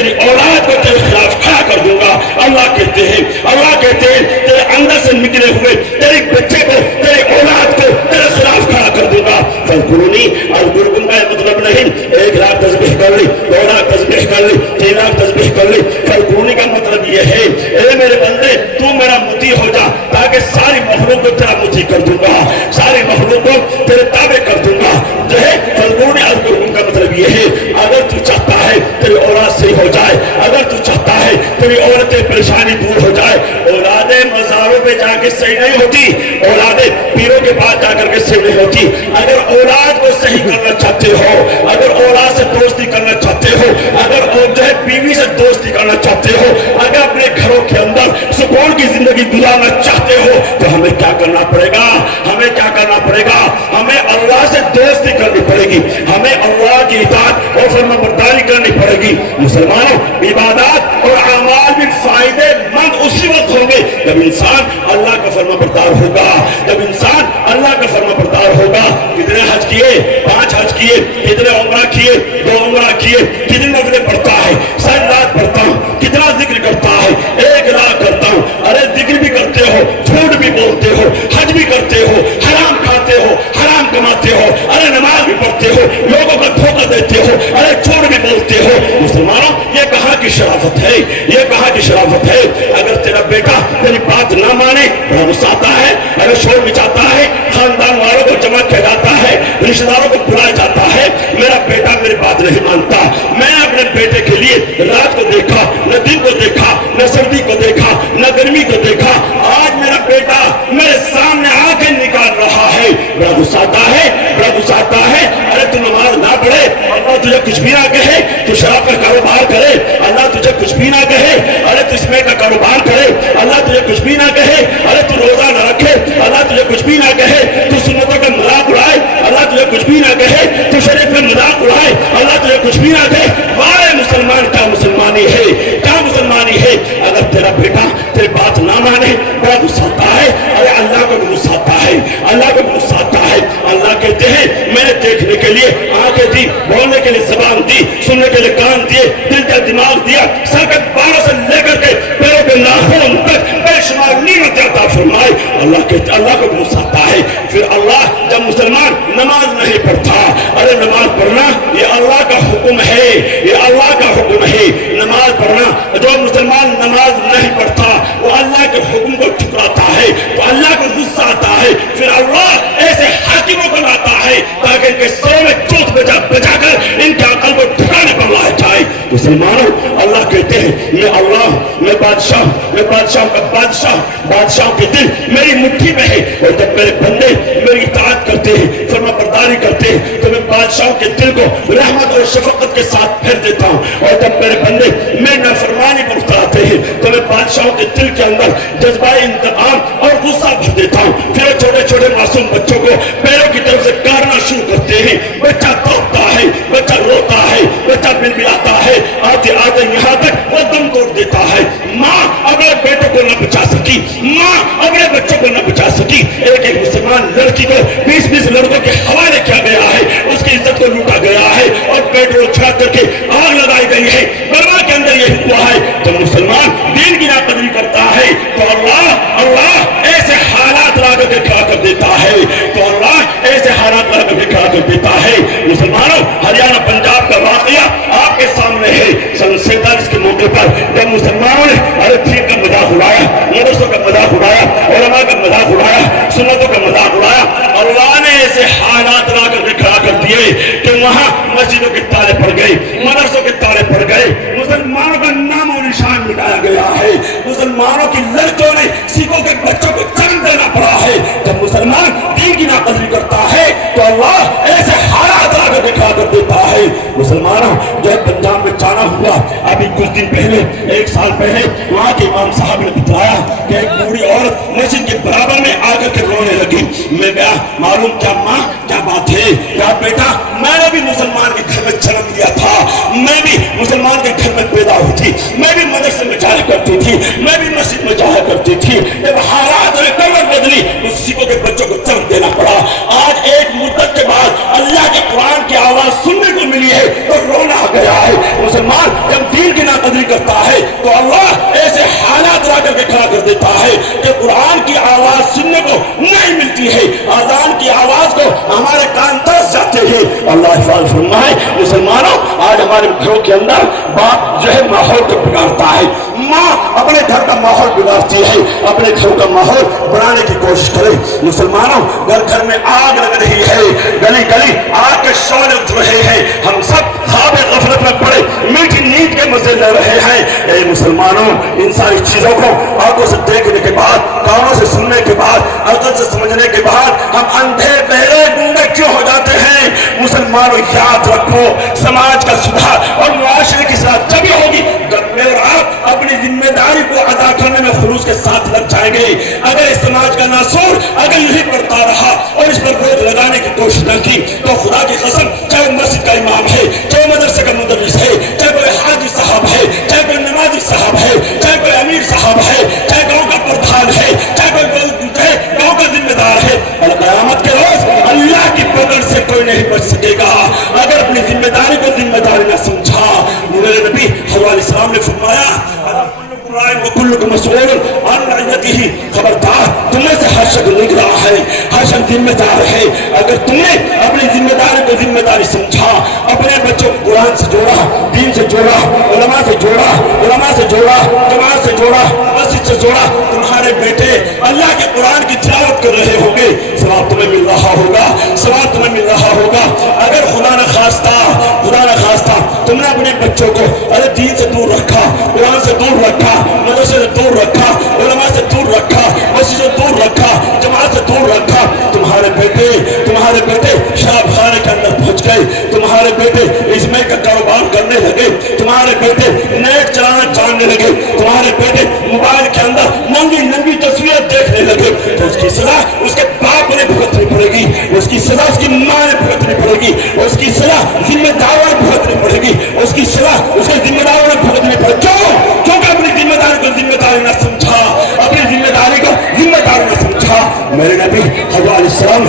تیری اولاد کو تیرے خلاف کھڑا کر دوں گا. اللہ کہتے ہیں تیرے اندر سے نکلے ہوئے تیرے بچے کو تیرے اولاد کو تیرے خلاف کھڑا کر دوں گا. فذکرونی اذکرکم کا مطلب نہیں 1,00,000 تسبیح کر لی, 2,00,000 تسبیح کر لی, 3,00,000 تسبیح کر لی. فذکرونی کا مطلب یہ ہے اے میرے بندے تو میرا مطیع ہو جا تاکہ ساری مخلوق کو تیرا مطیع کر دوں گا, ساری مخلوق کو تیرے تابع کر دوں گا. جو ہے فذکرونی اذکرکم کا مطلب یہ ہے اگر تو چاہتا ہے تیری اولاد صحیح ہو جائے, اگر تو چاہتا ہے تیری عورتیں پریشانی دور ہو جائے. اولادیں مزاروں پہ جا کے صحیح نہیں ہوتی, اولادیں پیروں کے پاس جا کر کے صحیح نہیں ہوتی. اگر اولاد کو صحیح کرنا چاہتے ہو, اگر اولاد سے دوستی کرنا چاہتے ہو, اگر جو ہے بیوی سے دوستی کرنا چاہتے ہو, اگر اپنے گھروں کے اندر سکون کی زندگی گزارنا چاہتے ہو تو ہمیں کیا کرنا پڑے گا؟ ہمیں کیا کرنا پڑے گا؟ ہمیں اللہ سے دوستی کرنی پڑے گی, ہمیں اللہ کی اطاعت اور فرمانبرداری کرنی پڑے گی. مسلمانوں, عبادات اور اعمال بھی فائدے مند اسی وقت ہوں گے جب انسان اللہ کا فرمانبردار ہوگا, جب انسان اللہ کا فرمانبردار ہوگا. کتنے حج کیے؟ 5 حج کیے. کتنے عمرہ کیے؟ 2 عمرہ کیے. کتنے نفلیں پڑھتا ہے؟ 7 رات پڑھتا ہوں. کتنا ذکر کرتا ہے؟ 1 لاکھ کرتا ہوں. ارے ذکر بھی کرتے ہو, جھوٹ بھی بولتے ہو, حج بھی کرتے ہو, حرام کھاتے ہو, حرام کماتے ہو, ارے نماز بھی پڑھتے ہو, لوگوں کو دھوکہ دیتے ہو, ارے جھوٹ بھی بولتے ہو. مسلمانوں, یہ کہاں کی شرافت ہے؟ یہ کہاں کی شرافت ہے؟ اگر تیرا بیٹا تیری بات نہ مانے بڑا غصہ آتا ہے, اگر شور مچاتا ہے, خاندان والوں کو جمع کیا جاتا ہے, رشتہ داروں کو بلایا جاتا ہے, میرا بیٹا میری بات نہیں مانتا. میں نے اپنے بیٹے کے لیے رات کو دیکھا, نہ دن کو دیکھا, نہ سردی کو دیکھا, نہ گرمی کو دیکھا. آج میرا بیٹا میرے سامنے آنکھیں نکال رہا ہے, بڑا غصہ آتا ہے, بڑا غصہ آتا ہے. ارے تو نماز نہ پڑھے, اللہ تجھے کچھ بھی نہ کہے, تو شراب کا کاروبار کرے, اللہ تجھے کچھ بھی نہ کہے, ارے تو اسمے کا کاروبار کرے, اللہ تجھے کچھ بھی نہ کہے, ارے تو روزہ نہ رکھے, اللہ تجھے کچھ بھی نہ کہے, تو سنتوں کا مذاق اڑائے, اللہ تجھے کچھ بھی نہ کہے, تو شریف کا مذاق اڑائے, اللہ تجھے کچھ بھی نہ کہے. وارے مسلمان, کیا مسلمانی ہے, کیا مسلمانی ہے؟ اگر تیرا بیٹا تیری بات نہ مانے بڑا غصہ آتا ہے. ارے اللہ کو بھی غصہ آتا ہے, اللہ کو بھی غصہ آتا ہے. اللہ کہتے ہیں میں نے دیکھنے کے لیے آنکھیں دی, بولنے کے لیے زبان دی, سننے کے لیے کان دیے, دل کا دماغ دیا, سر کے بالوں سے لے کر کے پیروں کے ناخن تک بے شمار نعمتیں عطا فرمائے. اللہ کہتے اللہ کو غصہ آتا ہے. پھر اللہ جب مسلمان نماز نہیں پڑھتا, ارے نماز پڑھنا یہ اللہ کا حکم ہے, یہ اللہ کا حکم ہے. نماز پڑھنا, جو مسلمان نماز نہیں پڑھتا وہ اللہ کے حکم کو ٹھکراتا ہے تو اللہ کو غصہ آتا ہے. پھر اللہ ایسے حاکموں کو لاتا ہے تاکہ ان کے سروں میں چوٹ بجا کر ان کے عقل کو ٹھکانے پر لایا جائے. مسلمانوں, اللہ کہتے ہیں میں اللہ, میں بادشاہ, میں بادشاہ کا بادشاہ, بادشاہ کے دل میری مٹھی میں ہے. اور جب میرے بندے میری اطاعت کرتے ہیں, فرمانبرداری کرتے ہیں, تو میں بادشاہ کے دل کو رحمت اور شفقت کے ساتھ پھیر دیتا ہوں. اور جب میرے بندے میری نافرمانی پر اتراتے ہیں تو میں بادشاہوں کے دل کے اندر جذبہ انتقام اور غصہ بھر دیتا ہوں. پھر چھوٹے چھوٹے معصوم بچوں کو پیروں کی طرف سے کارنا شروع کرتے ہیں. بچہ توڑتا ہے, بچہ روتا ہے, بچہ بلبلاتا ہے, آتے آتے یہاں تک وہ دم توڑ دیتا ہے. ماں اپنے بیٹوں کو نہ بچا سکی, ماں اپنے بچوں کو نہ بچا سکی. ایک مسلمان لڑکی کو 20 لڑکوں کے حوالے کیا گیا ہے, اس کی عزت کو لوٹا گیا ہے اور پیٹرول چھڑک کر کے آگ لگائی گئی ہے. برما کے اندر یہ ہوا ہے. جب مسلمان دین کی ناقدری کرتا ہے تو اللہ ایسے حالات لا کر کھڑا کر دیتا ہے, تو اللہ ایسے حالات لا کر کھڑا کر دیتا ہے. مسلمانوں, ہریانہ پنجاب کا واقعہ آپ کے سامنے ہے. سن 47 کے موقع پر جب مسلمانوں نے ارے دین کا مذاق اڑایا, مدرسوں کا مذاق اڑایا, علماء کا مذاق اڑایا, سنتوں کا مذاق اڑایا, اللہ نے ایسے حالات لا کر کھڑا کر دیے کہ وہاں مسجدوں کے تالے پڑ گئے, مدرسوں کے تالے پڑ گئے, مسلمانوں کا نام و نشان مٹایا گیا ہے. مسلمانوں کی لڑکوں نے سکھوں کے بچوں کو جنم دینا پڑا ہے. جب مسلمان دین کی ناقدری کرتا ہے تو اللہ ایسے حالات لا کر کھڑا کر دیتا ہے. مسلمانوں, جو پنجاب میں چانا ہوا ابھی کچھ دن پہلے, 1 سال پہلے, وہاں کے امام صاحب نے بتایا کہ ایک بوڑھی عورت مسجد کے برابر میں آ کر کے رونے لگی. میں گیا, معلوم کیا ماں, کیا بات ہے, کیا بیٹا, میں نے بھی مسلمان کے گھر میں جنم لیا تھا, میں بھی مسلمان کے گھر میں پیدا ہوئی تھی, میں بھی مدرسے میں جایا کرتی تھی, میں بھی مسجد میں جایا کرتی تھی. جب حالات نے کمر بدلی تو سکھوں کے بچوں کو جنم دینا پڑا. آج ایک مدت کے بعد اللہ کے قرآن کی آواز سننے کو ملی ہے تو رونا آ گیا ہے. مسلمان جب دین کی تبلیغ کرتا ہے تو اللہ ایسے حالات لا کر کے کھڑا کر دیتا ہے کہ قرآن کی آواز سننے کو نہیں ملتی ہے، اذان کی آواز کو ہمارے کان ترس جاتے ہیں۔ اللہ حفاظت فرمائے۔ مسلمانوں، آج ہمارے گھروں کے اندر باپ جو ہے ماحول کو بگاڑتا ہے، ماں اپنے گھر کا ماحول بگاڑتی ہے، اپنے گھروں کا ماحول بنانے کی کوشش کرے۔ مسلمانوں، گھر گھر میں آگ لگ رہی ہے، گلی گلی آگ کے شعلے اٹھ رہے ہیں، ہم سب خواب غفلت میں پڑے میٹھی نیند کے مزے لے رہے ہیں۔ اے مسلمانوں، ان ساری چیزوں کو آنکھوں سے دیکھنے کے بعد، کانوں سے سننے کے بعد، عقل سے سمجھنے کے بعد ہم اندھے بہرے گنگے کیوں ہو جاتے ہیں؟ مسلمانوں، یاد رکھو، سماج کا سدھار اور معاشرے کی اصلاح جبھی ہوگی جب میں اور آپ اپنی ذمہ داری کو ادا کرنے میں خلوص کے ساتھ لگ جائیں گے۔ اگر اس سماج کا ناسور اگر یہی پڑتا رہا اور اس پر روک لگانے کی کوشش نہ کی تو خدا کی قسم، چاہے مسجد کا امام ہے، چاہے مدرسے کا مدرس ہے، چاہے کوئی حاجی صاحب ہے، چاہے کوئی نمازی صاحب ہے، چاہے کوئی امیر صاحب ہے، چاہے گاؤں کا پردھان ہے، چاہے کوئی گاؤں کا ذمہ دار ہے، قیامت کے روز اللہ کی پکڑ سے کوئی نہیں بچ سکے گا اگر اپنی ذمہ داری کو ذمہ داری نہ سمجھا۔ میرے نبی حضرت علیہ السلام نے فرمایا، وَكُلُّكُمْ مَسْئُولٌ عَنْ رَعِيَّتِهِ، خبردار، تم میں سے ہر شخص لکھ رہا ہے، ہر شخص ذمہ دار ہے۔ اگر تم نے اپنی ذمہ داری کو ذمہ داری سمجھا، اپنے بچوں کو قرآن سے جوڑا، دین سے جوڑا، علماء سے جوڑا، جماعت سے جوڑا، مسجد سے جوڑا، تمہارے بیٹے اللہ کے قرآن کی تلاوت کر رہے ہوں گے، ثواب تمہیں مل رہا ہوگا، ثواب تمہیں مل رہا ہوگا۔ اگر خدا نہ خواستہ تم نے اپنے بچوں کو دین سے دور رکھا، قرآن سے دور رکھا، مدرسے سے دور رکھا، علماء سے دور رکھا، مسجد سے دور رکھا، جماعت سے دور رکھا، تمہارے بیٹے شراب خانے کے اندر پہنچ گئے، تمہارے بیٹے اسمے کا کاروبار کرنے لگے، تمہارے بیٹے نیٹ چلانا جاننے لگے، تمہارے بیٹے موبائل کے اندر ننگی تصویر دیکھنے لگے، تو اس کی سزا اس کے باپ نے بھگتنی پڑے گی، اس کی سزا اس کی ماں نے بھگتنی پڑے گی، اس کی سزا ذمہ داروں نے بھگتنی پڑے گی، اس کی سزا اس کے ذمہ داروں نے بھگتنی پڑے گی۔ کیونکہ اپنی ذمہ داری کو ذمہ داری نہ سمجھا، اپنی ذمہ داری کو ذمہ داری نہ سمجھا۔ میرے نبی حضرت علیہ السلام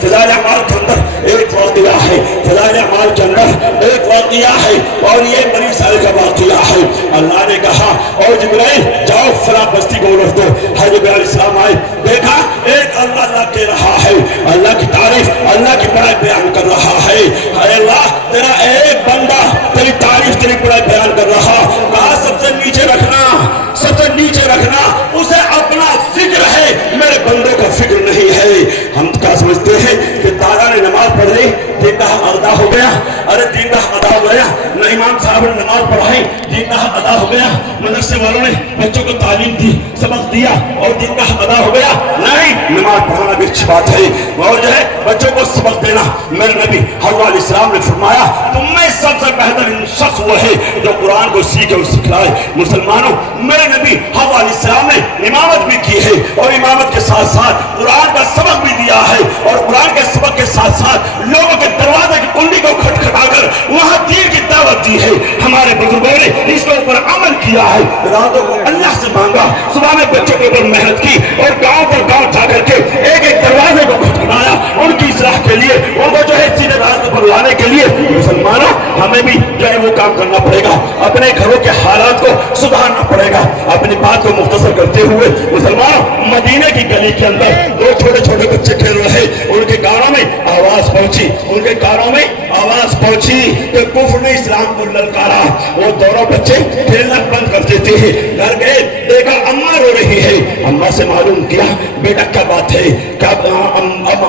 فضائل اعمال کے اندر ایک واقعہ ہے، فضائل اعمال کے اندر ایک واقعہ ہے اور یہ بنی اسرائیل کا واقعہ ہے۔ اللہ نے کہا، اور جبرائیل جاؤ فلاں بستی کو الٹ دو۔ حضرت علیہ السلام آئے، دیکھا ایک اللہ کہہ رہا ہے، اللہ کی تعریف، اللہ کی بڑائی بیان کر رہا ہے۔ اے اللہ، تیرا ایک بندہ تیری تعریف، تیری بڑائی بیان کر رہا۔ کہا سب سے نیچے رکھنا، اسے اپنا فکر ہے، میرے بندوں کا فکر نہیں ہے۔ ہم کیا سمجھتے ہیں کہ دادا نے نماز پڑھ لی، دین کا حق ادا ہو گیا؟ ارے دین کا حق ادا ہو گیا؟ نہ امام صاحب نے نماز پڑھائی، دین کا حق ادا ہو گیا؟ مدرسے والوں نے بچوں کو تعلیم دی، سبق دیا اور دین کا حق ادا ہو گیا؟ نہیں، نماز پڑھانا بھی اچھی بات ہے اور جو ہے بچوں کو سبق دینا۔ میرے نبی حضرت علیہ السلام نے فرمایا، تم میں سب سے بہترین شخص وہ ہے جو قرآن کو سیکھے اور سکھلائے۔ مسلمانوں، میرے نبی حضرت علیہ السلام نے امامت بھی کی ہے اور امامت کے ساتھ ساتھ قرآن کا سبق بھی دیا ہے اور قرآن کے سبق کے ساتھ ساتھ لوگوں کے دروازے کی کنڈی کو کھٹکھٹا کر وہاں دین کی دعوت دی ہے۔ ہمارے بزرگوں نے اس کے اوپر عمل کیا ہے، راتوں کو اللہ سے مانگا، صبح میں بچوں کے اوپر محنت کی اور گاؤں پر گاؤں جا کر کے ایک ایک دروازے کو کھٹکھٹایا ان کی اصلاح کے لیے، ان کو جو ہے سیدھے راستے پر لانے کے لیے۔ مسلمانوں، ہمیں بھی جو ہے وہ کام کرنا پڑے گا، اپنے گھروں کے حالات کو سدھارنا پڑے گا۔ اپنی بات کو مختصر کرتے ہوئے مسلمانوں، مدینے کی گلی کے اندر دو چھوٹے چھوٹے بچے کھیل رہے، ان کے کانوں میں آواز پہنچی کہ کفر نے اسلام کو للکارا۔ وہ دونوں بچے کھیلنا بند کر دیتے ہیں، گھر گئے، دیکھا اماں رو رہی ہے، اماں سے معلوم کیا بیٹا کیا بات ہے،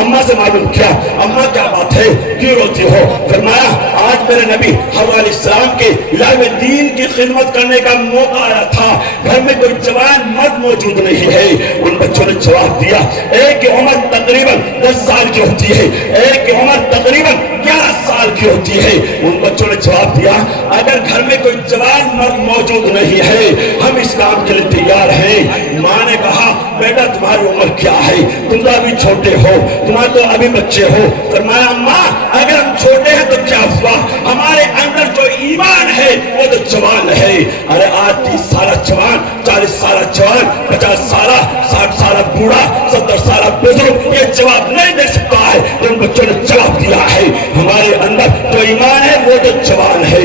اماں سے معلوم کیا اماں کیا بات ہے، کیوں روتی ہو؟ فرمایا، آج میرے نبی حضرت علیہ السلام کے علم دین کی خدمت کرنے کا موقع آیا تھا، گھر میں کوئی جوان مرد موجود نہیں ہے۔ ان بچوں نے جواب دیا، ایک کی عمر تقریباً 10 سال کی ہوتی ہے، ایک کی عمر تقریباً 11 سال کی ہوتی ہے۔ ان بچوں نے جواب دیا، اگر گھر میں کوئی جوان مرد موجود نہیں ہے ہم اس کام کے لیے تیار ہیں۔ ماں نے کہا، بیٹا تمہاری عمر کیا ہے؟ تم تو ابھی چھوٹے ہو، تمہارے تو ابھی بچے ہو۔ فرمایا، ماں اگر ہم چھوٹے ہیں تو کیا ہوا، ہمارے اندر جو ایمان ہے وہ تو جوان ہے۔ ارے آج 30 سالہ جوان، 40 سالہ جوان، 50 سالہ، 60 سالہ بوڑھا، 70 سالہ بزرگ یہ جواب نہیں دے سکتا ہے۔ ان بچوں نے جواب دیا ہے، ہمارے اندر جو ایمان ہے وہ تو جوان ہے۔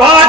5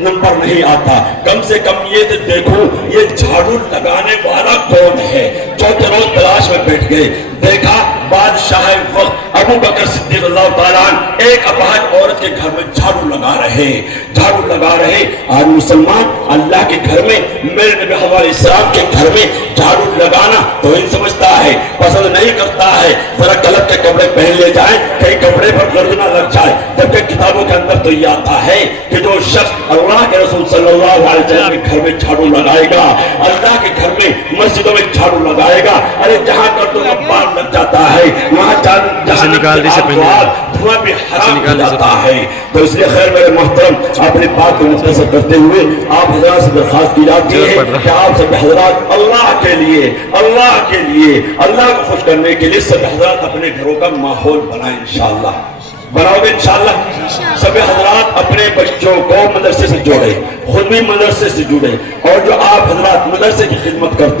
نمبر نہیں آتا، کم سے کم یہ تو دیکھو یہ جھاڑو لگانے والا کون ہے۔ چوتھے روز تلاش میں بیٹھ گئے، دیکھا بادشاہ وقت ابو بکر صدیق اللہ تعالیٰ عنہ ایک اپاہج عورت کے گھر میں جھاڑو لگا رہے۔ آج مسلمان اللہ کے گھر میں، میرے نبی علیہ السلام کے گھر میں جھاڑو لگانا تو ہی سمجھتا ہے، پسند نہیں کرتا ہے، ذرا کلب کے کپڑے پہن لے جائیں، کئی کپڑے پر گرد نہ لگ جائے، جبکہ کتابوں کے اندر تو یہ آتا ہے کہ جو شخص اللہ کے رسول صلی اللہ علیہ وسلم کے گھر میں جھاڑو لگائے گا، اللہ کے گھر میں مسجدوں میں جھاڑو لگائے گا، ارے جہاں گردوں کا بار لگ جاتا ہے وہاں دھواں بھی حرام ہو جاتا ہے۔ تو اس لیے خیر میرے محترم اپنی بات کو مختصر کرتے ہوئے آپ حضرات سے درخواست کی جاتی ہے کہ آپ سب حضرات اللہ کے لیے اللہ کو خوش کرنے کے لیے سب حضرات اپنے گھروں کا ماحول بنائیں، انشاءاللہ بناؤ گے انشاءاللہ۔ سب حضرات اپنے بچوں کو مدرسے سے جوڑیں، خود بھی مدرسے سے جڑیں، اور جو آپ حضرات مدرسے کی خدمت کرتے